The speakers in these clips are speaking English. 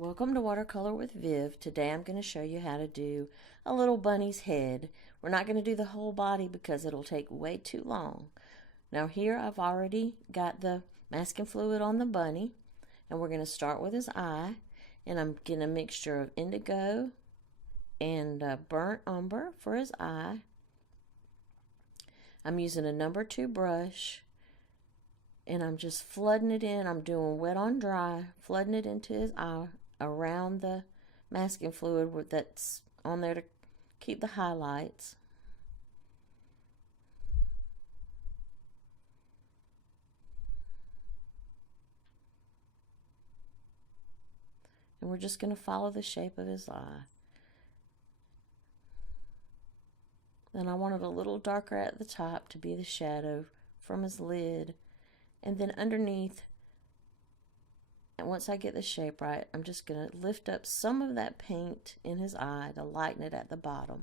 Welcome to Watercolor with Viv. Today I'm going to show you how to do a little bunny's head. We're not going to do the whole body because it'll take way too long. Now here I've already got the masking fluid on the bunny, and we're going to start with his eye, and I'm getting a mixture of indigo and burnt umber for his eye. I'm using a number 2 brush, and I'm just flooding it in. I'm doing wet on dry, flooding it into his eye around the masking fluid that's on there to keep the highlights. And we're just going to follow the shape of his eye. Then I want it a little darker at the top to be the shadow from his lid. And then underneath, and once I get the shape right, I'm just going to lift up some of that paint in his eye to lighten it at the bottom.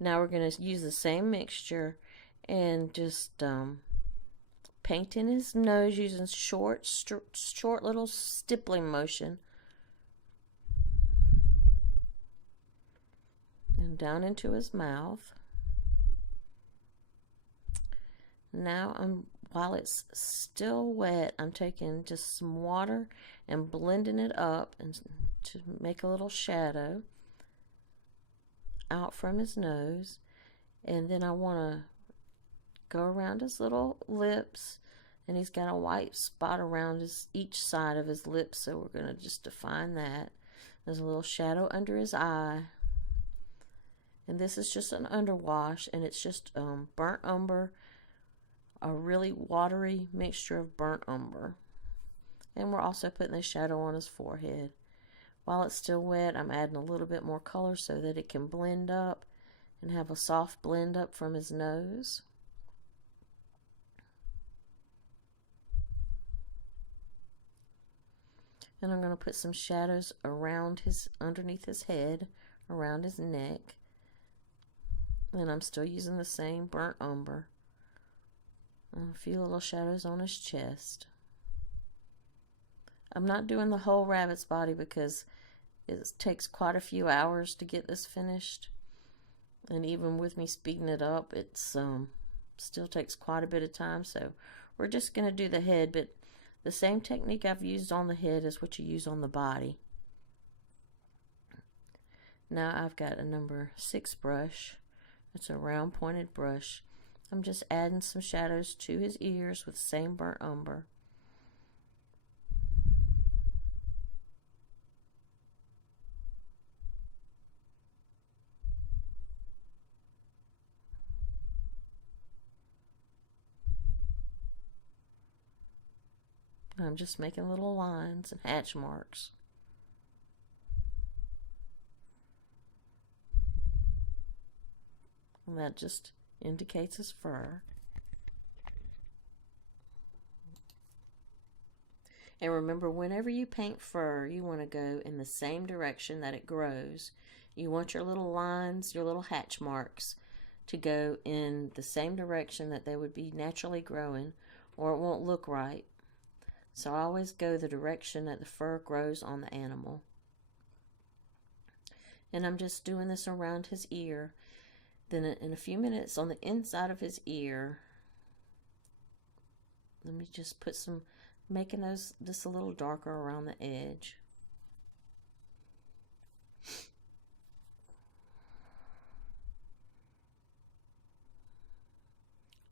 Now we're going to use the same mixture and just paint in his nose using short little stippling motion. And down into his mouth. Now while it's still wet, I'm taking just some water and blending it up and to make a little shadow out from his nose. And then I want to go around his little lips, and he's got a white spot around each side of his lips, so we're going to just define that. There's a little shadow under his eye. And this is just an underwash, and it's just burnt umber, a really watery mixture of burnt umber. And we're also putting the shadow on his forehead. While it's still wet, I'm adding a little bit more color so that it can blend up and have a soft blend up from his nose. And I'm going to put some shadows around underneath his head, around his neck. And I'm still using the same burnt umber. And a few little shadows on his chest. I'm not doing the whole rabbit's body because it takes quite a few hours to get this finished. And even with me speeding it up, it's still takes quite a bit of time. So we're just going to do the head, but the same technique I've used on the head is what you use on the body. Now I've got a number 6 brush. It's a round pointed brush. I'm just adding some shadows to his ears with the same burnt umber. I'm just making little lines and hatch marks. And that just indicates his fur. And remember, whenever you paint fur, you want to go in the same direction that it grows. You want your little lines, your little hatch marks, to go in the same direction that they would be naturally growing, or it won't look right. So I always go the direction that the fur grows on the animal. And I'm just doing this around his ear. Then in a few minutes on the inside of his ear, let me just put some, making those just a little darker around the edge.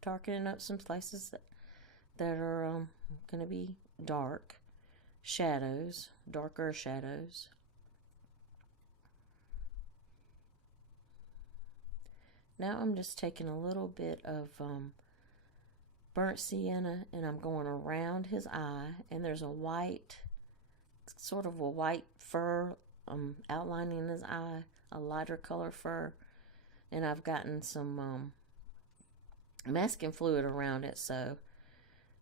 Darkening up some places that are going to be dark shadows, darker shadows. Now I'm just taking a little bit of burnt sienna, and I'm going around his eye, and there's a white, sort of a white fur outlining his eye, a lighter color fur, and I've gotten some masking fluid around it, so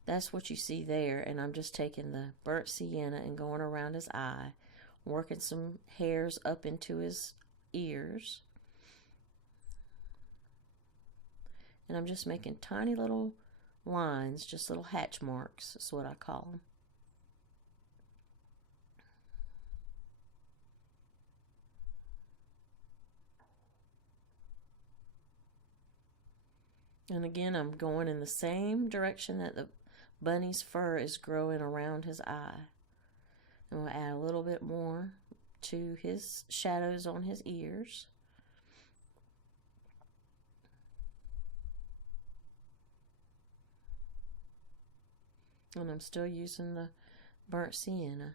that's what you see there. And I'm just taking the burnt sienna and going around his eye, working some hairs up into his ears. And I'm just making tiny little lines, just little hatch marks, is what I call them. And again, I'm going in the same direction that the bunny's fur is growing around his eye. And we'll add a little bit more to his shadows on his ears. And I'm still using the burnt sienna.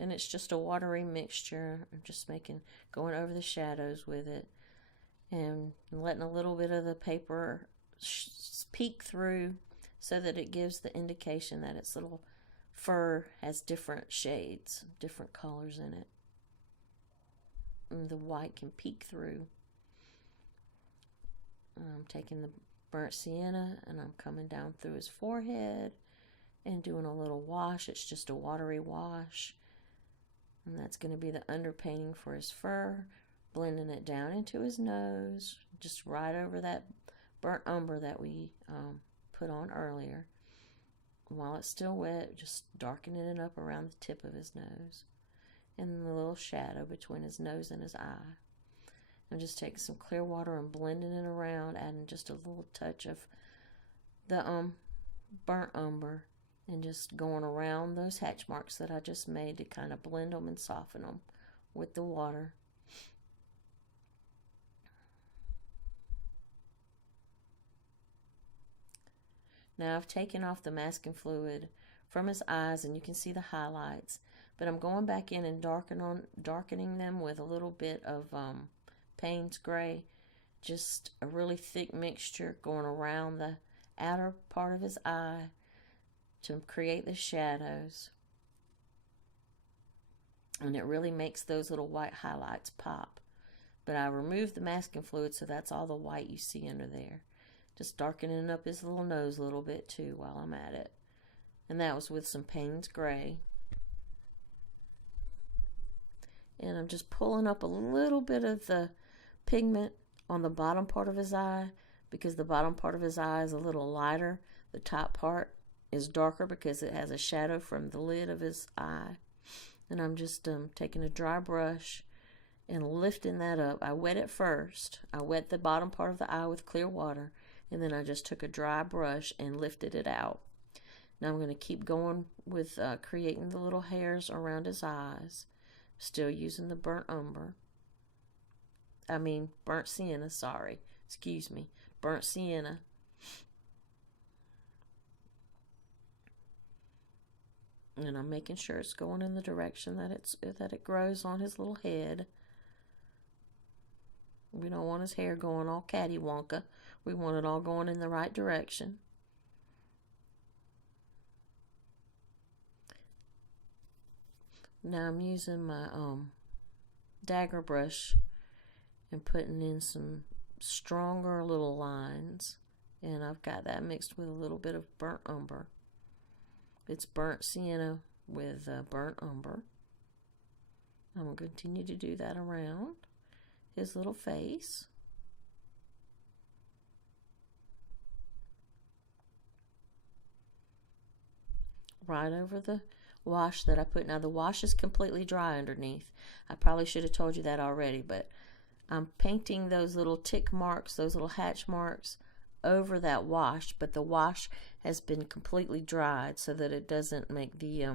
And it's just a watery mixture. I'm just going over the shadows with it. And letting a little bit of the paper peek through so that it gives the indication that its little fur has different shades, different colors in it. And the white can peek through. I'm taking the burnt sienna and I'm coming down through his forehead and doing a little wash. It's just a watery wash. And that's going to be the underpainting for his fur. Blending it down into his nose, just right over that burnt umber that we put on earlier. While it's still wet, just darkening it up around the tip of his nose. And the little shadow between his nose and his eye. I'm just taking some clear water and blending it around, adding just a little touch of the burnt umber, and just going around those hatch marks that I just made to kind of blend them and soften them with the water. Now I've taken off the masking fluid from his eyes and you can see the highlights, but I'm going back in and darkening them with a little bit of Payne's gray, just a really thick mixture going around the outer part of his eye to create the shadows. And it really makes those little white highlights pop. But I removed the masking fluid, so that's all the white you see under there. Just darkening up his little nose a little bit too while I'm at it. And that was with some Payne's gray. And I'm just pulling up a little bit of the pigment on the bottom part of his eye, because the bottom part of his eye is a little lighter. The top part is darker because it has a shadow from the lid of his eye. And I'm just taking a dry brush and lifting that up. I wet it first. I wet the bottom part of the eye with clear water, and then I just took a dry brush and lifted it out. Now I'm going to keep going with creating the little hairs around his eyes. Still using the burnt sienna, sorry. Excuse me. Burnt sienna. And I'm making sure it's going in the direction that it grows on his little head. We don't want his hair going all cattywonka. We want it all going in the right direction. Now I'm using my dagger brush and putting in some stronger little lines. And I've got that mixed with a little bit of burnt umber. It's burnt sienna with burnt umber. I'm going to continue to do that around his little face. Right over the wash that I put. Now the wash is completely dry underneath. I probably should have told you that already, but I'm painting those little tick marks, those little hatch marks over that wash, but the wash has been completely dried so that it doesn't make the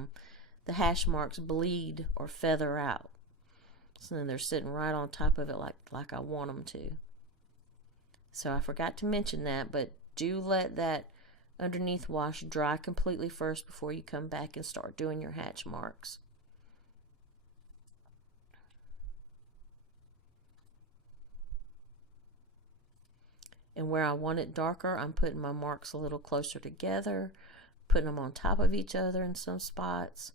hash marks bleed or feather out. So then they're sitting right on top of it like I want them to. So I forgot to mention that, but do let that underneath wash dry completely first before you come back and start doing your hatch marks. And where I want it darker, I'm putting my marks a little closer together, putting them on top of each other in some spots.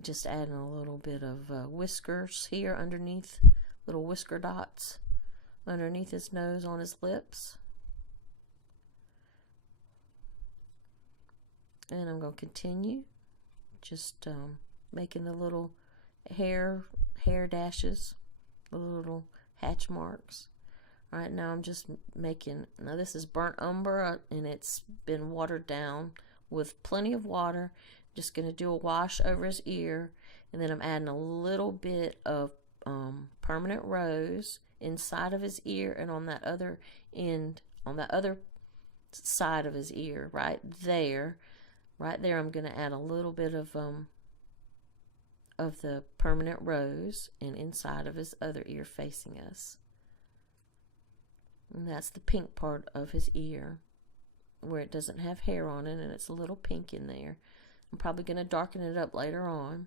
Just adding a little bit of whiskers here underneath, little whisker dots underneath his nose, on his lips. And I'm going to continue just making the little hair dashes, the little hatch marks. All right, now I'm just making, now this is burnt umber, and it's been watered down with plenty of water. Just going to do a wash over his ear, and then I'm adding a little bit of permanent rose inside of his ear, and on that other end, on that other side of his ear, right there, I'm going to add a little bit of the permanent rose, and inside of his other ear facing us. And that's the pink part of his ear, where it doesn't have hair on it and it's a little pink in there. I'm probably going to darken it up later on.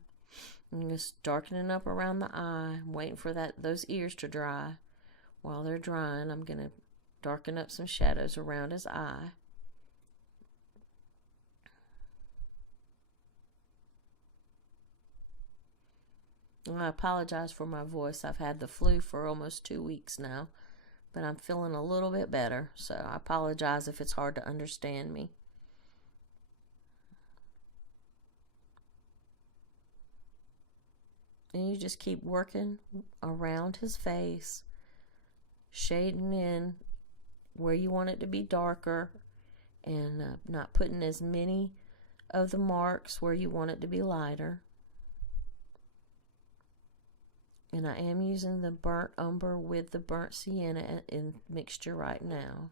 I'm just darkening up around the eye. I'm waiting for those ears to dry. While they're drying, I'm going to darken up some shadows around his eye. I apologize for my voice. I've had the flu for almost 2 weeks now, but I'm feeling a little bit better, so I apologize if it's hard to understand me. And you just keep working around his face, shading in where you want it to be darker, and not putting as many of the marks where you want it to be lighter. And I am using the burnt umber with the burnt sienna in mixture right now.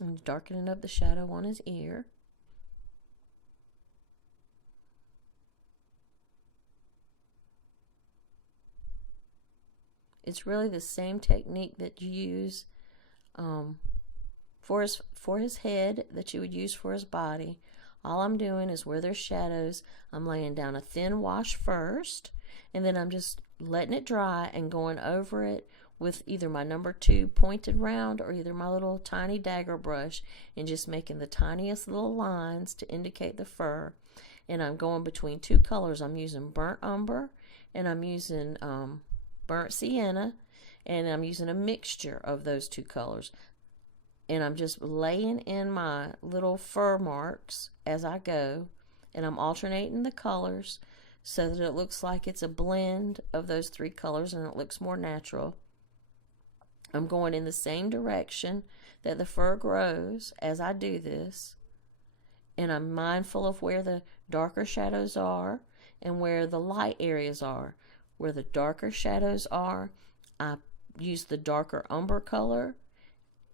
I'm darkening up the shadow on his ear. It's really the same technique that you use for his head that you would use for his body. All I'm doing is where there's shadows, I'm laying down a thin wash first, and then I'm just letting it dry and going over it with either my number 2 pointed round or either my little tiny dagger brush, and just making the tiniest little lines to indicate the fur. And I'm going between 2 colors. I'm using burnt umber and I'm using burnt sienna, and I'm using a mixture of those 2 colors. And I'm just laying in my little fur marks as I go, and I'm alternating the colors so that it looks like it's a blend of those 3 colors and it looks more natural. I'm going in the same direction that the fur grows as I do this, and I'm mindful of where the darker shadows are and where the light areas are. Where the darker shadows are, I use the darker umber color,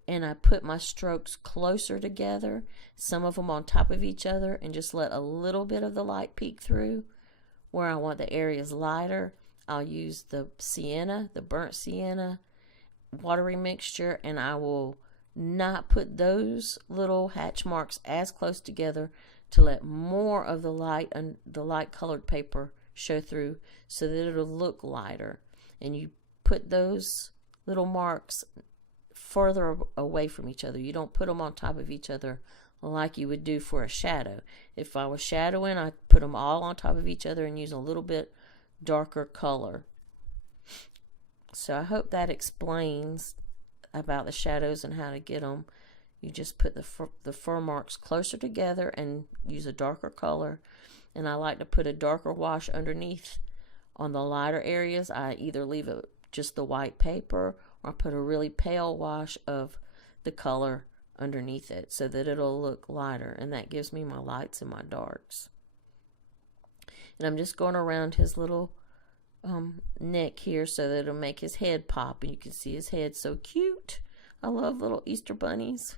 and I put my strokes closer together, some of them on top of each other, and just let a little bit of the light peek through. Where I want the areas lighter, I'll use the sienna, the burnt sienna watery mixture, and I will not put those little hatch marks as close together to let more of the light and the light colored paper show through so that it'll look lighter. And you put those little marks further away from each other. You don't put them on top of each other like you would do for a shadow. If I was shadowing, I'd put them all on top of each other and use a little bit darker color. So I hope that explains about the shadows and how to get them. You just put the fur marks closer together and use a darker color. And I like to put a darker wash underneath on the lighter areas. I either leave it just the white paper, or I put a really pale wash of the color underneath it so that it'll look lighter, and that gives me my lights and my darks. And I'm just going around his little neck here so that it'll make his head pop, and you can see his head so cute. I love little Easter bunnies.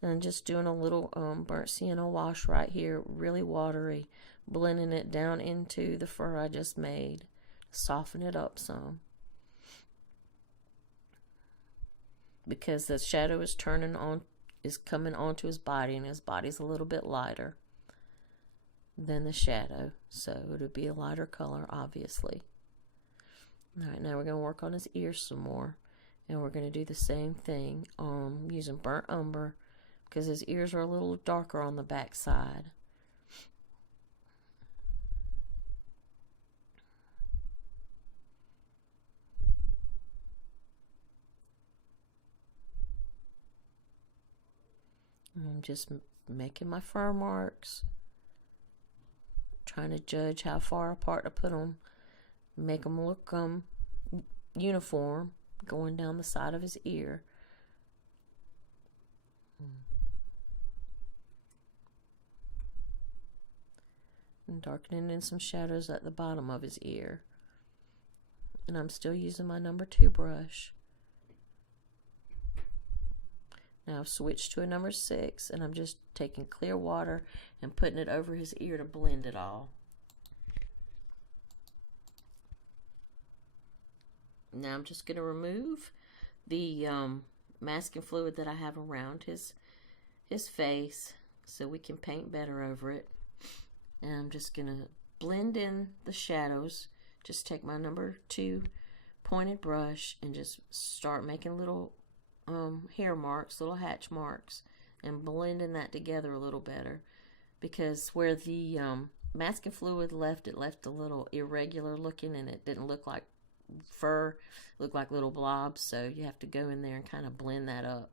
And I'm just doing a little burnt sienna wash right here, really watery, blending it down into the fur I just made, soften it up some. Because the shadow is coming onto his body, and his body's a little bit lighter than the shadow, so it'll be a lighter color, obviously. All right, now we're going to work on his ears some more, and we're going to do the same thing using burnt umber, because his ears are a little darker on the back side. I'm just making my fur marks, trying to judge how far apart to put them, make them look uniform, going down the side of his ear. And darkening in some shadows at the bottom of his ear. And I'm still using my number 2 brush. Now I've switched to a number 6, and I'm just taking clear water and putting it over his ear to blend it all. Now I'm just going to remove the masking fluid that I have around his face so we can paint better over it. And I'm just going to blend in the shadows. Just take my number 2 pointed brush and just start making little hair marks, little hatch marks, and blending that together a little better, because where the masking fluid left, it left a little irregular looking, and it didn't look like fur, it looked like little blobs, so you have to go in there and kind of blend that up.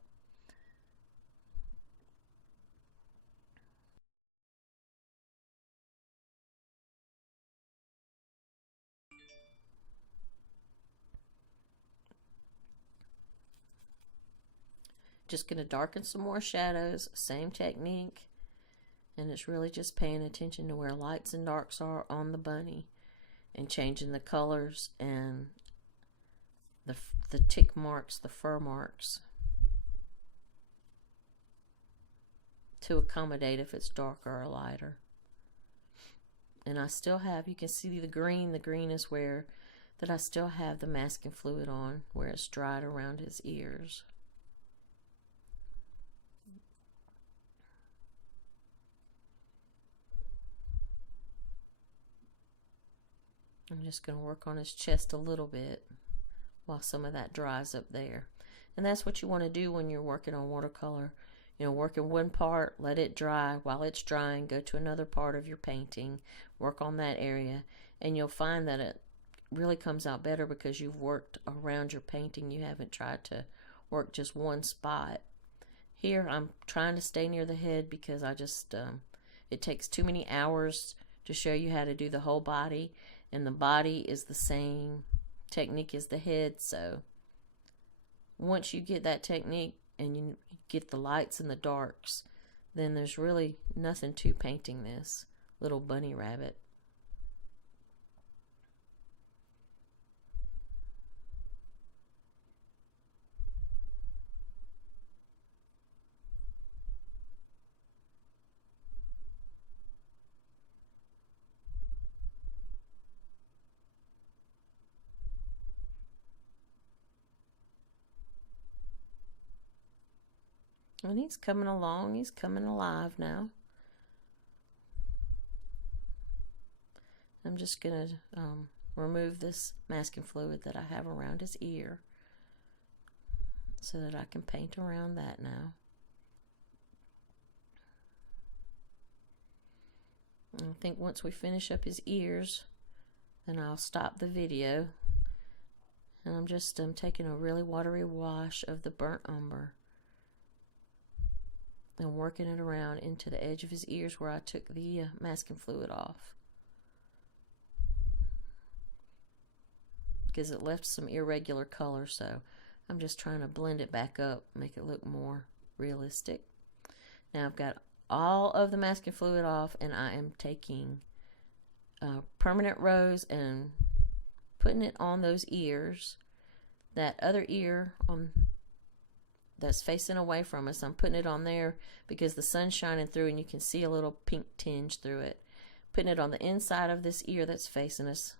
Just going to darken some more shadows, same technique, and it's really just paying attention to where lights and darks are on the bunny and changing the colors and the tick marks, the fur marks, to accommodate if it's darker or lighter. And I still have, you can see the green is where that I still have the masking fluid on, where it's dried around his ears. I'm just going to work on his chest a little bit while some of that dries up there. And that's what you want to do when you're working on watercolor. You know, work in one part, let it dry. While it's drying, go to another part of your painting, work on that area, and you'll find that it really comes out better because you've worked around your painting. You haven't tried to work just one spot. Here, I'm trying to stay near the head because I just, it takes too many hours to show you how to do the whole body, and the body is the same technique as the head. So once you get that technique and you get the lights and the darks, then there's really nothing to painting this little bunny rabbit. And he's coming along, he's coming alive now. I'm just going to remove this masking fluid that I have around his ear so that I can paint around that now. And I think once we finish up his ears, then I'll stop the video. And I'm just taking a really watery wash of the burnt umber and working it around into the edge of his ears where I took the masking fluid off, because it left some irregular color, so I'm just trying to blend it back up, make it look more realistic. Now I've got all of the masking fluid off, and I am taking permanent rose and putting it on those ears. That other ear on that's facing away from us, I'm putting it on there because the sun's shining through and you can see a little pink tinge through it. Putting it on the inside of this ear that's facing us,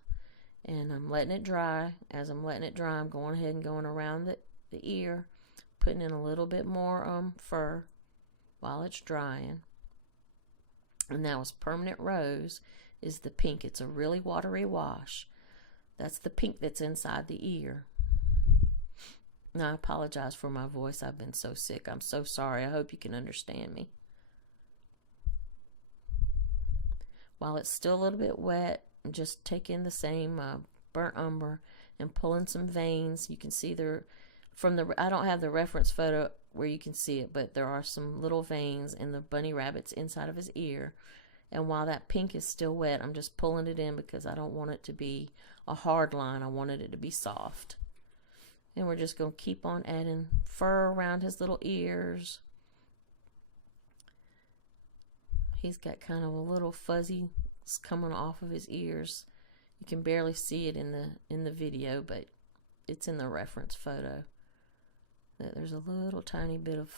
and I'm letting it dry. As I'm letting it dry, I'm going ahead and going around the ear, putting in a little bit more fur while it's drying. And now it's permanent rose is the pink. It's a really watery wash. That's the pink that's inside the ear. Now, I apologize for my voice. I've been so sick. I'm so sorry. I hope you can understand me. While it's still a little bit wet, just take in the same burnt umber and pulling some veins. You can see there from the, I don't have the reference photo where you can see it, but there are some little veins in the bunny rabbit's inside of his ear. And while that pink is still wet, I'm just pulling it in because I don't want it to be a hard line. I wanted it to be soft. And we're just going to keep on adding fur around his little ears. He's got kind of a little fuzzy that's coming off of his ears. You can barely see it in the video, but it's in the reference photo. There's a little tiny bit of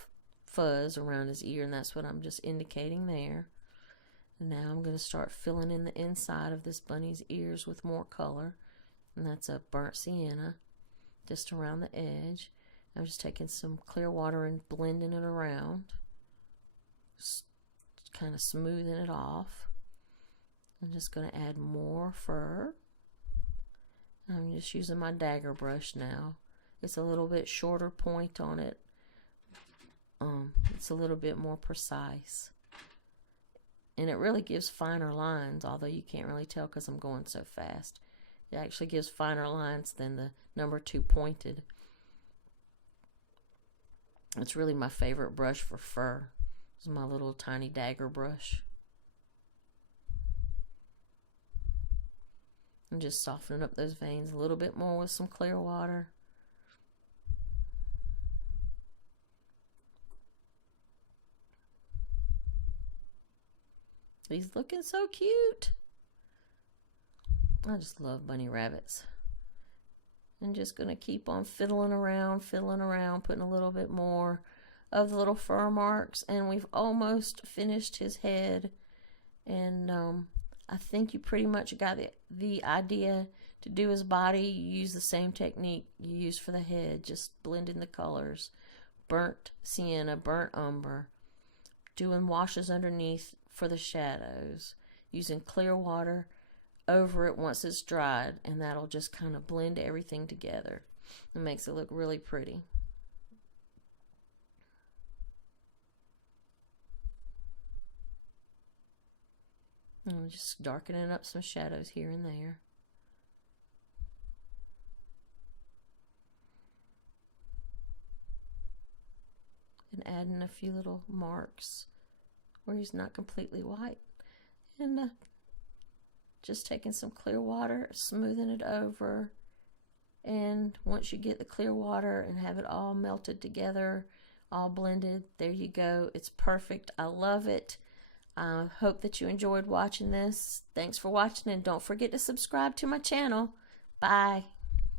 fuzz around his ear, and that's what I'm just indicating there. Now I'm going to start filling in the inside of this bunny's ears with more color, and that's a burnt sienna just around the edge. I'm just taking some clear water and blending it around, just kind of smoothing it off. I'm just going to add more fur. I'm just using my dagger brush now. It's a little bit shorter point on it. It's a little bit more precise. And it really gives finer lines, although you can't really tell because I'm going so fast. It actually gives finer lines than the number 2 pointed. It's really my favorite brush for fur. It's my little tiny dagger brush. I'm just softening up those veins a little bit more with some clear water. He's looking so cute. I just love bunny rabbits. I'm just going to keep on fiddling around, putting a little bit more of the little fur marks, and we've almost finished his head. And I think you pretty much got the idea. To do his body, you use the same technique you use for the head, just blending the colors. Burnt sienna, burnt umber. Doing washes underneath for the shadows. Using clear water over it once it's dried, and that'll just kind of blend everything together. It makes it look really pretty. I'm just darkening up some shadows here and there. And adding a few little marks where he's not completely white. And just taking some clear water, smoothing it over. And once you get the clear water and have it all melted together, all blended, there you go. It's perfect. I love it. I hope that you enjoyed watching this. Thanks for watching, and don't forget to subscribe to my channel. Bye.